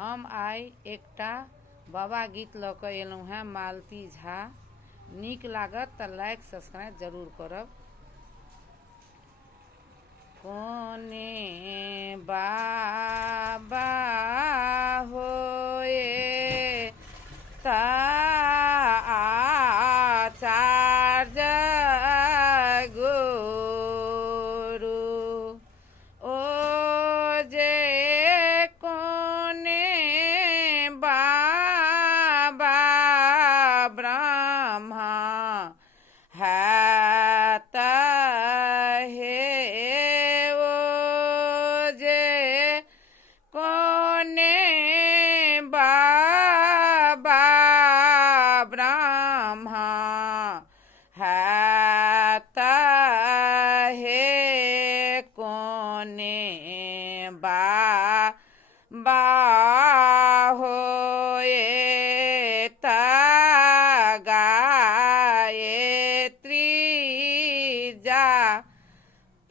हम आइ एकटा बाबा गीत लऽ कऽ एलहुँ हेँ, मालती झा। नीक लागत तऽ लाइक सब्सक्राइब जरूर करब। कोने बाबा होए ता आचार्य गुरु, ओ जे कोने बाबा ब्रह्मा है तहे, ओ जे कोने बाबा ब्रह्मा है तहे, कोने बाबा होए ता गायत्री जाप,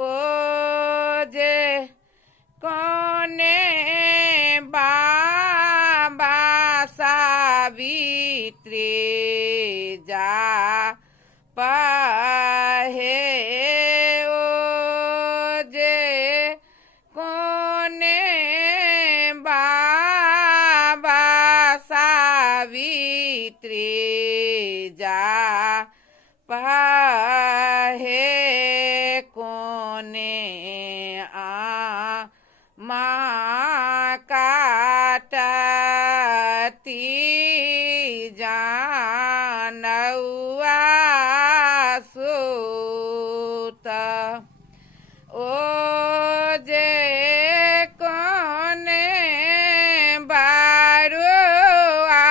ओ जे कोने बाबा सावित्री जाप हे, ओ जे कोने बाबा सावित्री जाप हे, कोने माँ काटती जानौआ सूत, ओ जे कोने बारुआ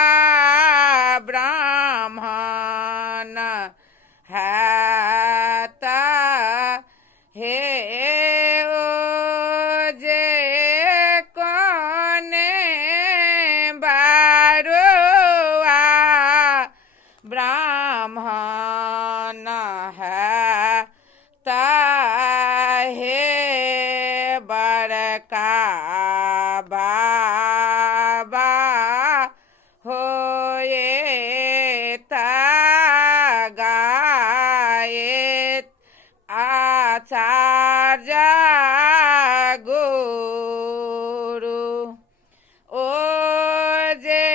ब्राह्मण है तहे, ओ जे कोने बारुआ ब्राह्मण है तहे, बड़का बाबा होए ता गायत आचार्य गुरु, ओ जे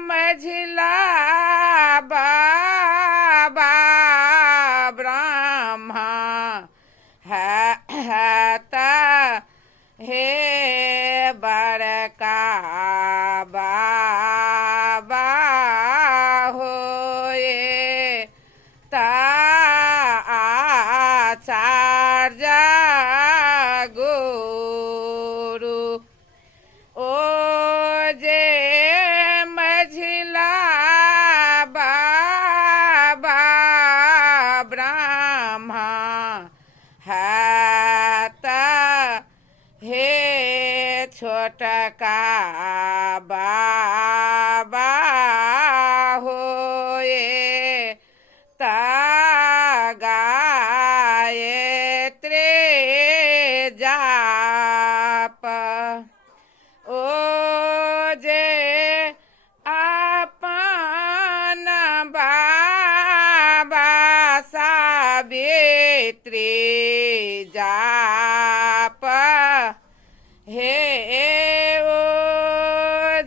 मझिला बाबा ब्रह्मा है तहे, बड़का बाबा होए ता आचार्य गुरु, ओ जे मझिला बाबा ब्रह्मा है तहे, छोटका बाबा होए ता गायत्री जाप, ओ जे अपन बाबा सावित्री जाप हे, ओ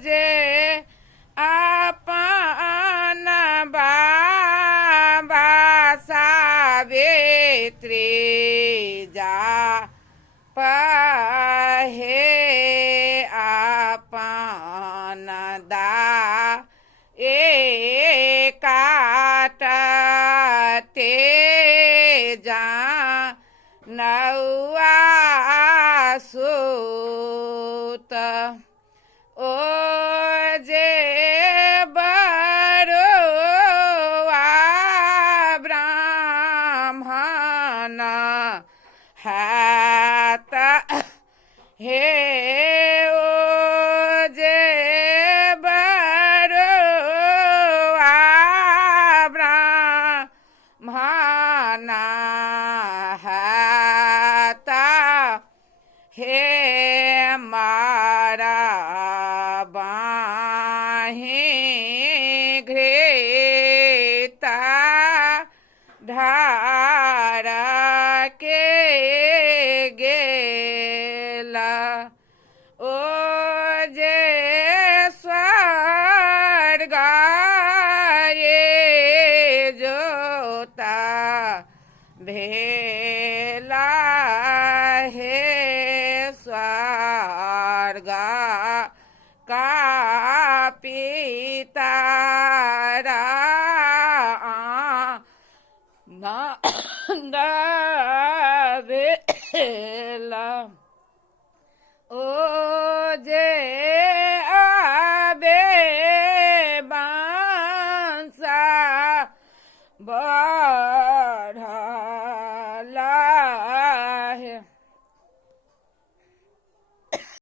जे अपन बाबा सावित्री जाप हे, अपन काटते जानौआ सूत, ओ जे बरुआ ब्राह्मण है तहे, ओ जे बरुआ ब्राह्मण है तहे, मार बाहे घृता ढारा के गेला ओ जे स्वर्गा ये जोता भेला हे स्वर्गा का पितारा भेला ओ जे